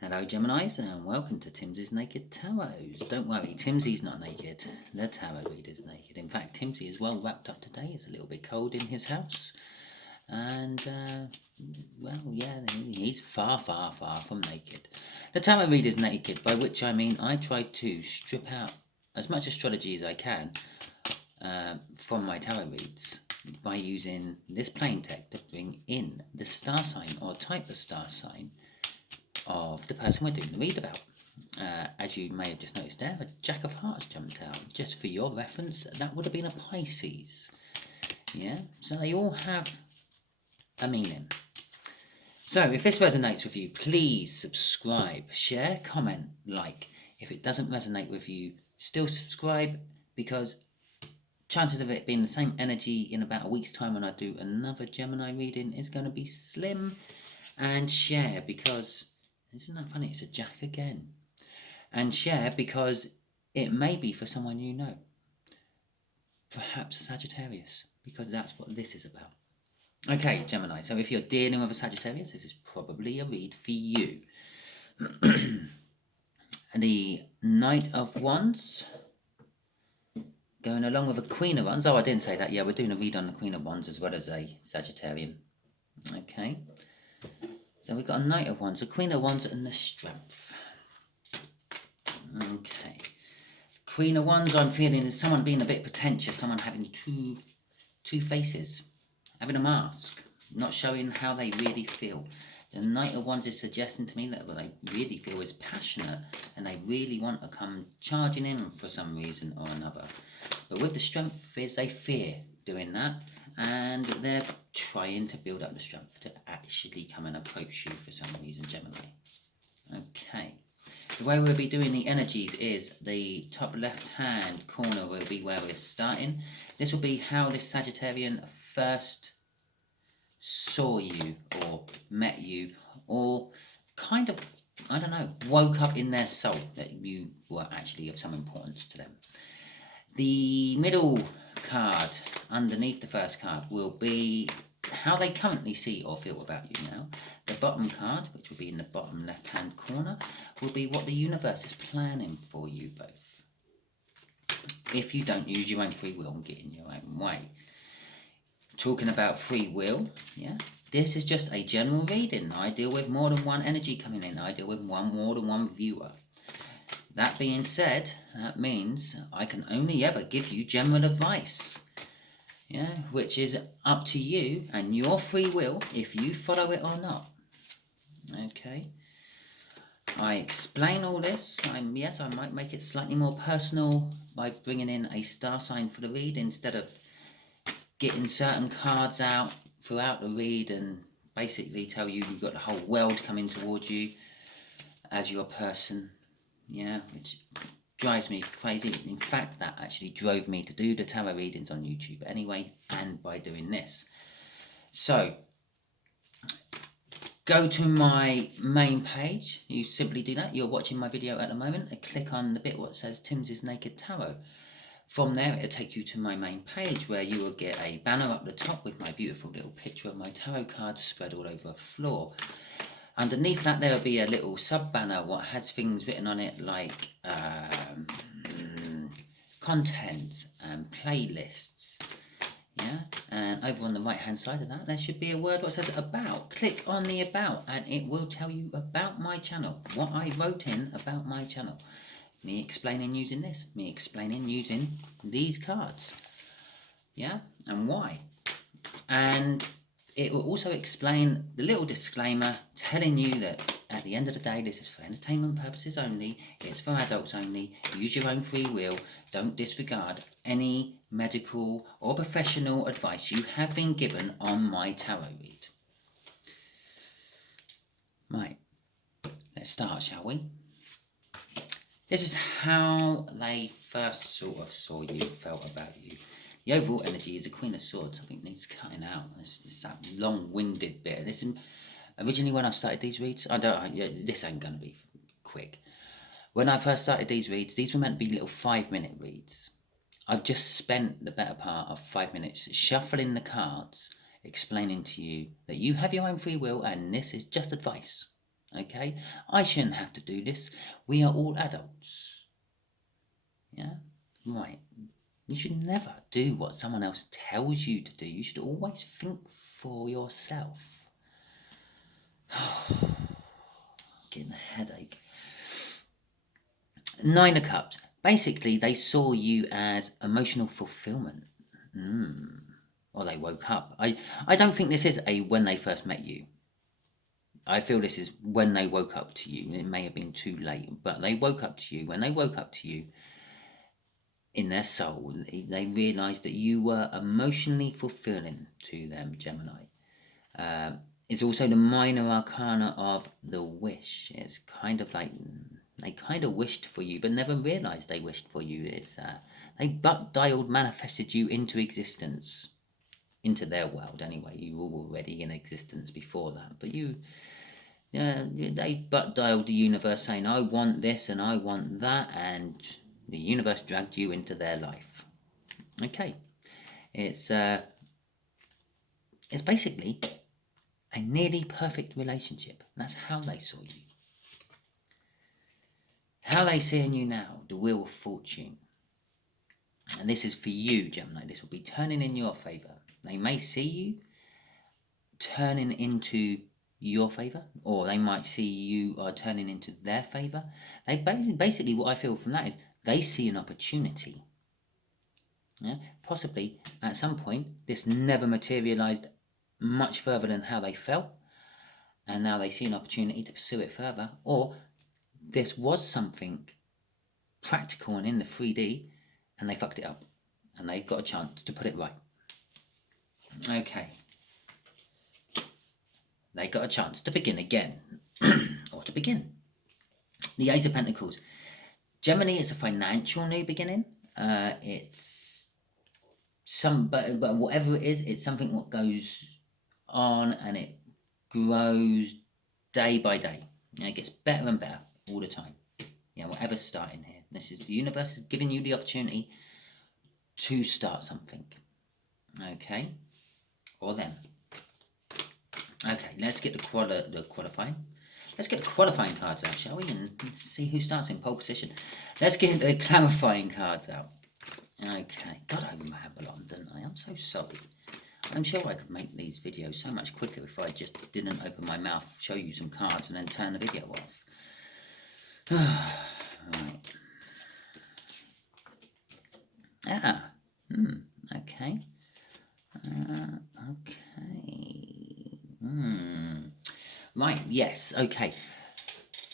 Hello Geminis and welcome to Timsy's Naked Tarots. Don't worry, Timsy's not naked, the tarot reader's naked. In fact, Timsy is well wrapped up today. It's a little bit cold in his house. And, he's far from naked. The tarot reader's naked, by which I mean I try to strip out as much astrology as I can from my tarot reads by using this plain text to bring in the star sign or type of star sign of the person we're doing the read about. As you may have just noticed there, a Jack of Hearts jumped out. Just for your reference, that would have been a Pisces. Yeah, so they all have a meaning. So if this resonates with you, please subscribe, share, comment, like. If it doesn't resonate with you, still subscribe, because chances of it being the same energy in about a week's time when I do another Gemini reading is going to be slim. And share, because isn't that funny? It's a Jack again. And share because it may be for someone you know. Perhaps a Sagittarius, because that's what this is about. Okay, Gemini, so if you're dealing with a Sagittarius, this is probably a read for you. The Knight of Wands, going along with a Queen of Wands. Oh, I didn't say that. Yeah, we're doing a read on the Queen of Wands as well as a Sagittarian. Okay. So we've got a Knight of Wands, a Queen of Wands, and the Strength. Okay. Queen of Wands, I'm feeling is someone being a bit pretentious, someone having two faces, having a mask, not showing how they really feel. The Knight of Wands is suggesting to me that what they really feel is passionate and they really want to come charging in for some reason or another. But with the Strength is they fear doing that, and they're trying to build up the strength to actually come and approach you for some reason, Gemini. Okay. The way we'll be doing the energies is the top left-hand corner will be where we're starting. This will be how this Sagittarian first saw you or met you, or kind of, I don't know, woke up in their soul that you were actually of some importance to them. The middle card underneath the first card will be how they currently see or feel about you now. The bottom card, which will be in the bottom left hand corner, will be what the universe is planning for you both, if you don't use your own free will and get in your own way. Talking about free will, yeah, this is just a general reading. I deal with more than one energy coming in. I deal with more than one viewer. That being said, that means I can only ever give you general advice, yeah, which is up to you and your free will if you follow it or not. Okay. I explain all this. Yes, I might make it slightly more personal by bringing in a star sign for the read instead of getting certain cards out throughout the read and basically tell you you've got the whole world coming towards you as your person. Yeah, which drives me crazy. In fact, that actually drove me to do the tarot readings on YouTube anyway, and by doing this. So, go to my main page. You simply do that. You're watching my video at the moment. And click on the bit what says Timsy's Naked Tarot. From there, it'll take you to my main page where you will get a banner up the top with my beautiful little picture of my tarot cards spread all over a floor. Underneath that, there will be a little sub-banner what has things written on it like content and playlists. Yeah, and over on the right-hand side of that, there should be a word what says about. Click on the about, and it will tell you about my channel, what I wrote in about my channel. Me explaining using this, me explaining using these cards. Yeah, and why. And it will also explain the little disclaimer telling you that at the end of the day, this is for entertainment purposes only. It's for adults only. Use your own free will. Don't disregard any medical or professional advice you have been given on my tarot read. Right, let's start, shall we? This is how they first sort of saw you, felt about you. The overall energy is a Queen of Swords. I think needs cutting out. It's that long-winded bit. This originally when I started these reads, this ain't gonna be quick. When I first started these reads, these were meant to be little 5-minute reads. I've just spent the better part of 5 minutes shuffling the cards, explaining to you that you have your own free will and this is just advice. okay? I shouldn't have to do this. We are all adults. Yeah? Right. You should never do what someone else tells you to do. You should always think for yourself. Getting a headache. 9 of Cups. Basically, they saw you as emotional fulfillment. Or they woke up. I don't think this is a when they first met you. I feel this is when they woke up to you. It may have been too late, but they woke up to you. When they woke up to you, in their soul, they realised that you were emotionally fulfilling to them, Gemini. It's also the minor arcana of the wish. It's kind of like they kind of wished for you, but never realised they wished for you. It's they butt-dialed manifested you into existence, into their world anyway. You were already in existence before that, but they butt-dialed the universe saying, I want this and I want that, and the universe dragged you into their life. Okay. It's basically a nearly perfect relationship. That's how they saw you. How they seeing you now, the Wheel of Fortune. And this is for you, Gemini. This will be turning in your favour. They may see you turning into your favour, or they might see you are turning into their favour. They basically what I feel from that is they see an opportunity. Yeah? Possibly at some point this never materialised much further than how they felt, and now they see an opportunity to pursue it further, or this was something practical and in the 3D and they fucked it up and they got a chance to put it right. Okay. They got a chance to begin again. Or to begin. The Ace of Pentacles. Gemini is a financial new beginning. It's but whatever it is, it's something what goes on and it grows day by day. It gets better and better all the time. Whatever's starting here. This is the universe is giving you the opportunity to start something. Okay? Or them. Okay, let's get the qualifying. Let's get the qualifying cards out, shall we? And see who starts in pole position. Let's get the clarifying cards out. Okay. God, I ramble on, didn't I? I'm so sorry. I'm sure I could make these videos so much quicker if I just didn't open my mouth, show you some cards, and then turn the video off. Right. Okay. Right, yes, okay.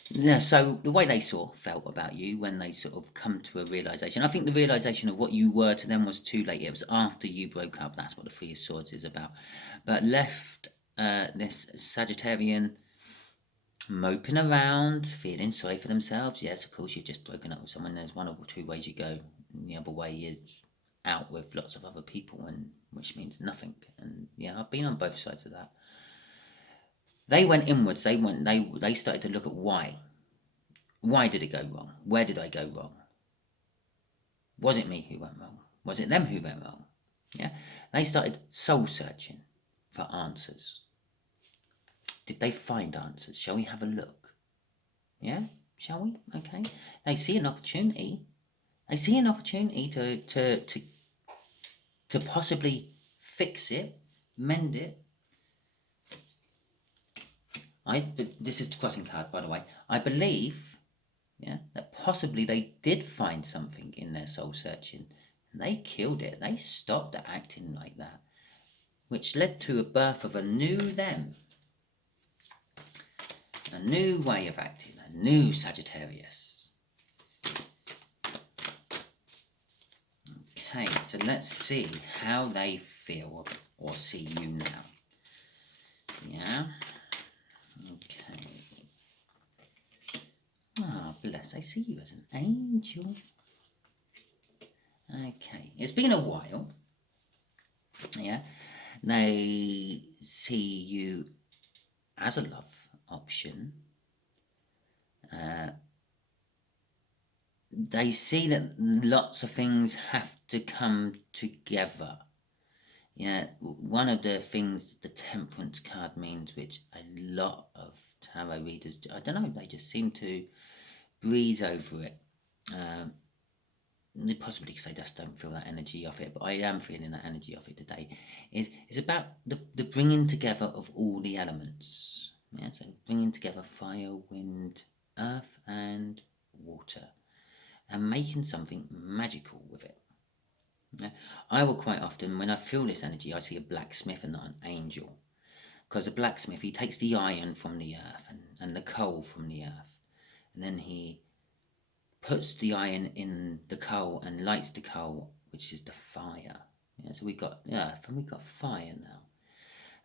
Yeah, so the way they felt about you when they sort of come to a realisation, I think the realisation of what you were to them was too late. It was after you broke up. That's what the Three of Swords is about. But left this Sagittarian moping around, feeling sorry for themselves. Yes, of course, you've just broken up with someone. There's one or two ways you go. And the other way is out with lots of other people, and which means nothing. And yeah, I've been on both sides of that. They went inwards. They started to look at why. Why did it go wrong? Where did I go wrong? Was it me who went wrong? Was it them who went wrong? Yeah. They started soul searching for answers. Did they find answers? Shall we have a look? Yeah? Shall we? Okay. They see an opportunity. They see an opportunity to possibly fix it, mend it. This is the crossing card, by the way. I believe, that possibly they did find something in their soul searching, and they killed it. They stopped acting like that, which led to a birth of a new them, a new way of acting, a new Sagittarius. Okay, so let's see how they feel or see you now. Yeah. Okay. Ah, bless. I see you as an angel. Okay. It's been a while. Yeah. They see you as a love option. They see that lots of things have to come together. Yeah, one of the things the Temperance card means, which a lot of tarot readers, I don't know, they just seem to breeze over it. Possibly because I just don't feel that energy of it, but I am feeling that energy of it today. It's about the bringing together of all the elements. Yeah, so bringing together fire, wind, earth, and water, and making something magical with it. Yeah? I will quite often, when I feel this energy, I see a blacksmith and not an angel. Because the blacksmith, he takes the iron from the earth and the coal from the earth, and then he puts the iron in the coal and lights the coal, which is the fire. Yeah, so we got earth and we got fire now.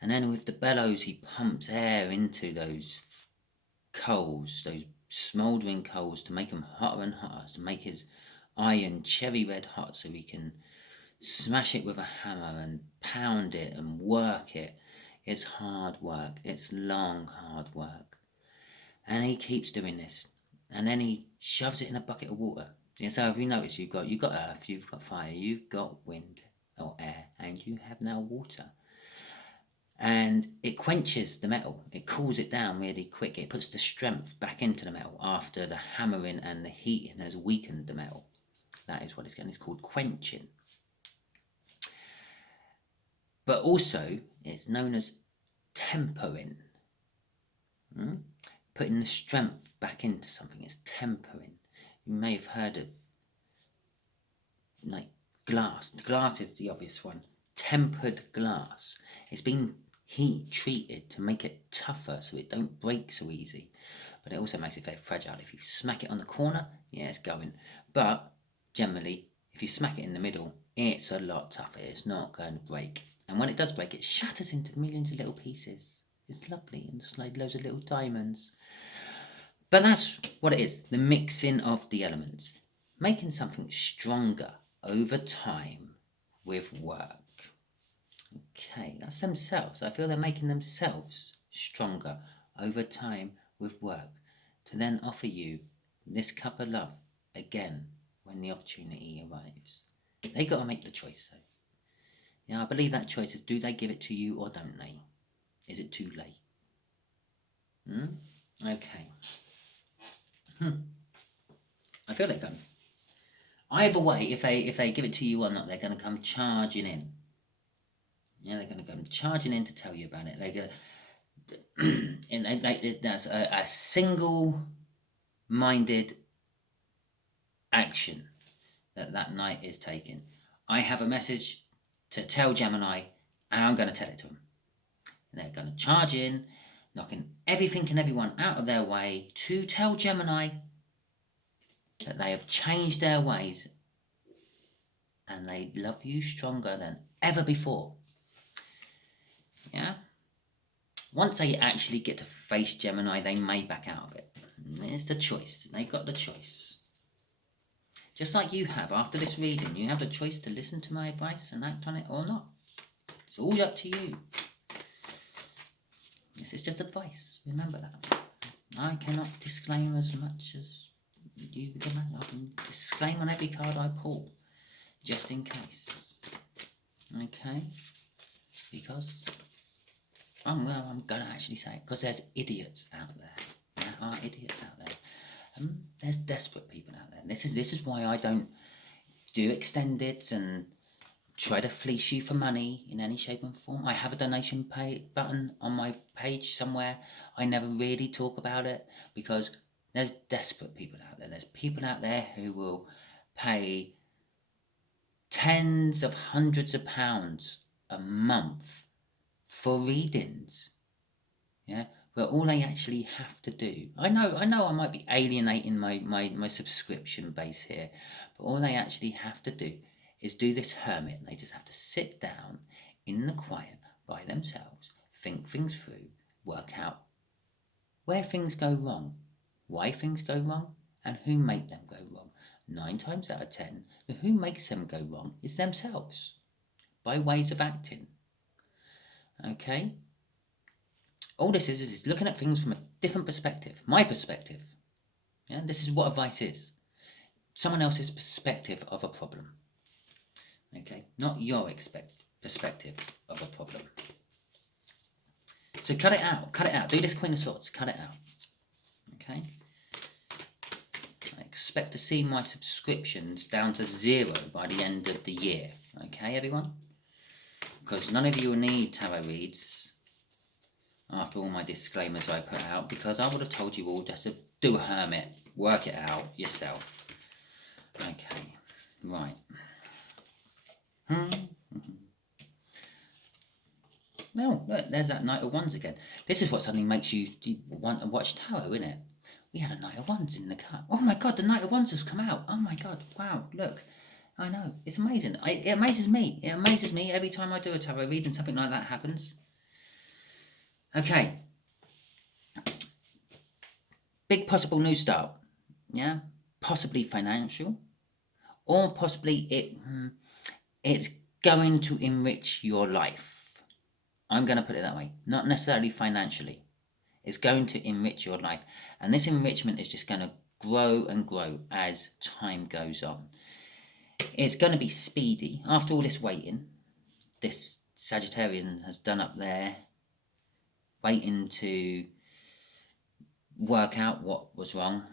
And then with the bellows, he pumps air into those coals, those smouldering coals, to make them hotter and hotter, to make his iron cherry red hot, so we can smash it with a hammer and pound it and work it. It's hard work. It's long, hard work. And he keeps doing this. And then he shoves it in a bucket of water. Yeah, so if you notice, you've got earth, you've got fire, you've got wind or air, and you have now water. And it quenches the metal. It cools it down really quick. It puts the strength back into the metal after the hammering and the heating has weakened the metal. That is what it's called. It's called quenching. But also, it's known as tempering. Putting the strength back into something. It's tempering. You may have heard of like glass. Glass is the obvious one. Tempered glass. It's been heat treated to make it tougher so it don't break so easy. But it also makes it very fragile. If you smack it on the corner, yeah, it's going. But generally, if you smack it in the middle, it's a lot tougher. It's not going to break. And when it does break, it shatters into millions of little pieces. It's lovely, and it's like loads of little diamonds. But that's what it is, the mixing of the elements. Making something stronger over time with work. Okay, that's themselves. I feel they're making themselves stronger over time with work, to then offer you this cup of love again when the opportunity arrives. They got to make the choice, though. Yeah, I believe that choice is, do they give it to you or don't they? Is it too late? Okay. I feel they're coming. Either way, if they give it to you or not, they're going to come charging in. Yeah, they're going to come charging in to tell you about it. They're going to, that's a single-minded action that night is taken. I have a message to tell Gemini, and I'm going to tell it to them. And they're going to charge in, knocking everything and everyone out of their way to tell Gemini that they have changed their ways and they love you stronger than ever before. Yeah? Once they actually get to face Gemini, they may back out of it. It's the choice. They've got the choice. Just like you have after this reading, you have the choice to listen to my advice and act on it or not. It's all up to you. This is just advice. Remember that. I cannot disclaim as much as you can. I can disclaim on every card I pull, just in case. Okay? Because I'm going to actually say it. Because there's idiots out there. There are idiots out there. There's desperate people out there. This is why I don't do extendeds and try to fleece you for money in any shape and form. I have a donation button on my page somewhere. I never really talk about it because there's desperate people out there. There's people out there who will pay tens of hundreds of pounds a month for readings. Yeah, but all they actually have to do, I know I might be alienating my subscription base here, but all they actually have to do is do this hermit. They just have to sit down in the quiet by themselves, think things through, work out where things go wrong, why things go wrong, and who make them go wrong. 9 times out of 10, the who makes them go wrong is themselves, by ways of acting. Okay? All this is looking at things from a different perspective, my perspective. Yeah, this is what advice is. Someone else's perspective of a problem. Okay, not your perspective of a problem. So cut it out, cut it out. Do this Queen of Swords, cut it out. Okay? I expect to see my subscriptions down to 0 by the end of the year. Okay, everyone? Because none of you will need tarot reads after all my disclaimers I put out, because I would have told you all just to do a hermit, work it out yourself. Okay, right. No, look, there's that Knight of Wands again. This is what suddenly makes you want to watch tarot, isn't it? We had a Knight of Wands in the cut. Oh my God, the Knight of Wands has come out. Oh my God, wow, look. I know, it's amazing. It amazes me. It amazes me every time I do a tarot read and something like that happens. Okay. Big possible new start. Yeah? Possibly financial. Or possibly it's going to enrich your life. I'm going to put it that way. Not necessarily financially. It's going to enrich your life. And this enrichment is just going to grow and grow as time goes on. It's going to be speedy. After all this waiting, this Sagittarian has done up there, waiting to work out what was wrong,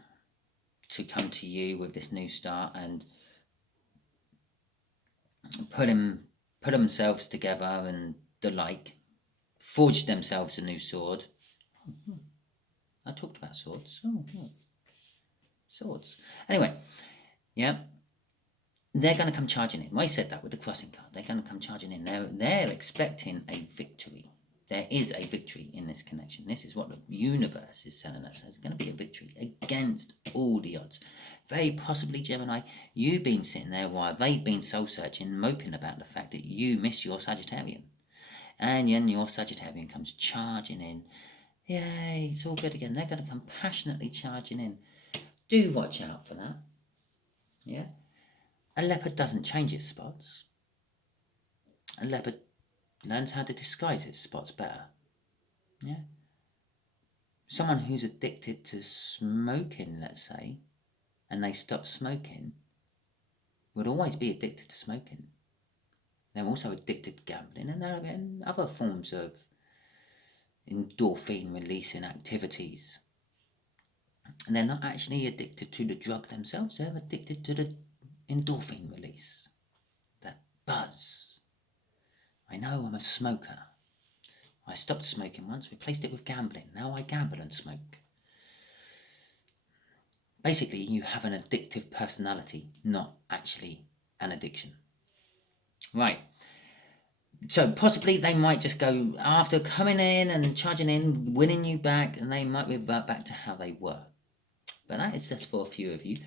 to come to you with this new start and put themselves together and the like, forged themselves a new sword. I talked about swords. Oh, yeah. Swords. Anyway, yeah. They're going to come charging in. I said that with the crossing card. They're going to come charging in. They're expecting a victory. There is a victory in this connection. This is what the universe is telling us. There's going to be a victory against all the odds. Very possibly, Gemini, you've been sitting there while they've been soul-searching, moping about the fact that you miss your Sagittarian. And then your Sagittarian comes charging in. Yay, it's all good again. They're going to come passionately charging in. Do watch out for that. Yeah? A leopard doesn't change its spots. A leopard learns how to disguise its spots better. Yeah? Someone who's addicted to smoking, let's say, and they stop smoking, would always be addicted to smoking. They're also addicted to gambling and other forms of endorphin releasing activities. And they're not actually addicted to the drug themselves, they're addicted to the endorphin release, that buzz. I know I'm a smoker. I stopped smoking once, replaced it with gambling. Now I gamble and smoke. Basically, you have an addictive personality, not actually an addiction. Right. So possibly they might just go, after coming in and charging in, winning you back, and they might revert back to how they were. But that is just for a few of you.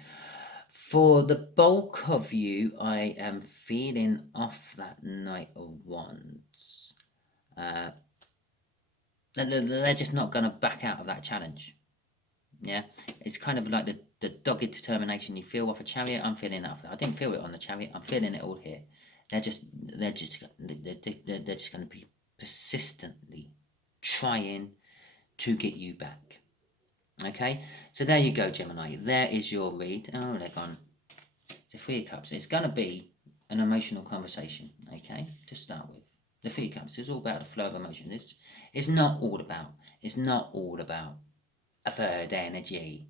For the bulk of you, I am feeling off that Knight of Wands. They're just not going to back out of that challenge. Yeah, it's kind of like the dogged determination you feel off a Chariot. I'm feeling off that. I didn't feel it on the Chariot. I'm feeling it all here. They're just going to be persistently trying to get you back. Okay, so there you go, Gemini. There is your read. Oh, they're gone. It's the Three of Cups. It's going to be an emotional conversation, okay, to start with. The Three of Cups is all about the flow of emotion. It's not all about a third energy.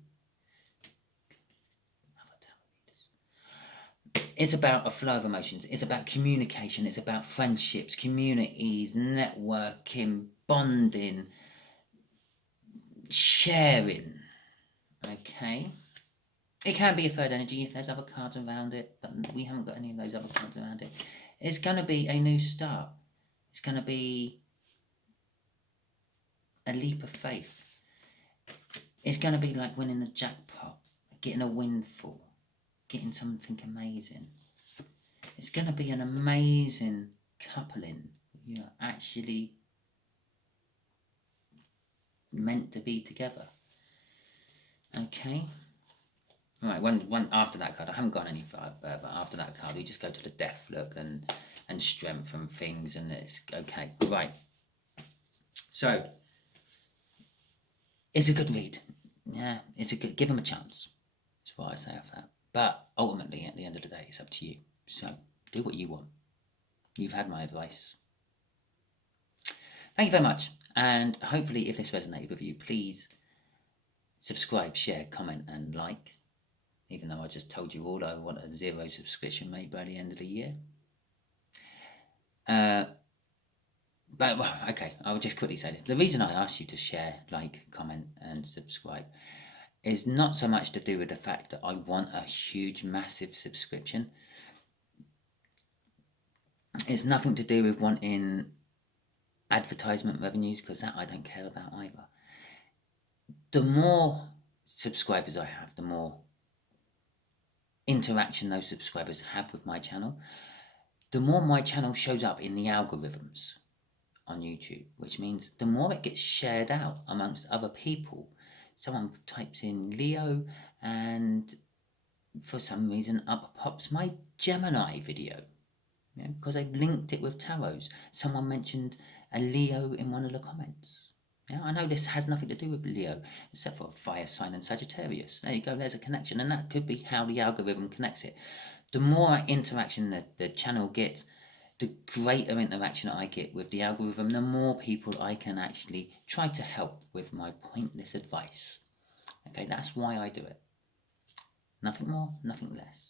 It's about a flow of emotions. It's about communication. It's about friendships, communities, networking, bonding, sharing. Okay. It can be a third energy if there's other cards around it, but we haven't got any of those other cards around it. It's going to be a new start. It's going to be a leap of faith. It's going to be like winning the jackpot, getting a windfall, getting something amazing. It's going to be an amazing coupling. You're actually meant to be together. Okay. Right, one after that card, I haven't got any further, but after that card, we just go to the death look and strength and things, and it's okay. Right. So, it's a good read. Yeah, it's a good, give them a chance. That's what I say of that. But ultimately, at the end of the day, it's up to you. So, do what you want. You've had my advice. Thank you very much. And hopefully, if this resonated with you, please subscribe, share, comment, and like. Even though I just told you all I want a 0 subscription made by the end of the year. But, well, okay, I'll just quickly say this. The reason I asked you to share, like, comment, and subscribe is not so much to do with the fact that I want a huge, massive subscription. It's nothing to do with wanting advertisement revenues, because that I don't care about either. The more subscribers I have, the more interaction those subscribers have with my channel, the more my channel shows up in the algorithms on YouTube, which means the more it gets shared out amongst other people. Someone types in Leo and for some reason up pops my Gemini video, because I've linked it with tarots. Someone mentioned a Leo in one of the comments. I know this has nothing to do with Leo, except for fire sign and Sagittarius. There you go, there's a connection, and that could be how the algorithm connects it. The more interaction that the channel gets, the greater interaction I get with the algorithm, the more people I can actually try to help with my pointless advice. Okay, that's why I do it. Nothing more, nothing less.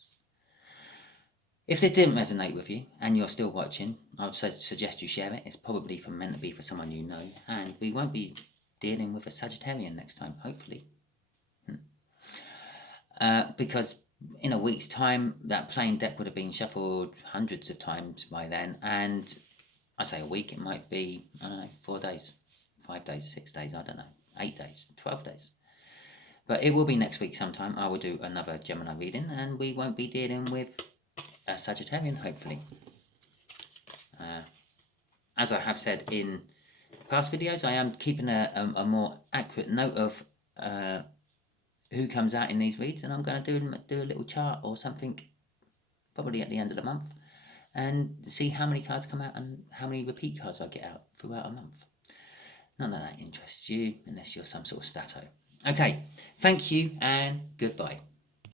If it didn't resonate with you and you're still watching, I would suggest you share it. It's probably meant to be for someone you know, and we won't be dealing with a Sagittarian next time, hopefully. Because in a week's time, that plain deck would have been shuffled hundreds of times by then, and I say a week, it might be, I don't know, 4 days, 5 days, 6 days, I don't know, 8 days, 12 days. But it will be next week sometime. I will do another Gemini reading, and we won't be dealing with a Sagittarian, hopefully. As I have said in past videos, I am keeping a more accurate note of who comes out in these reads, and I'm going to do a little chart or something, probably at the end of the month, and see how many cards come out and how many repeat cards I get out throughout a month. None of that interests you, unless you're some sort of stato. Okay, thank you, and goodbye.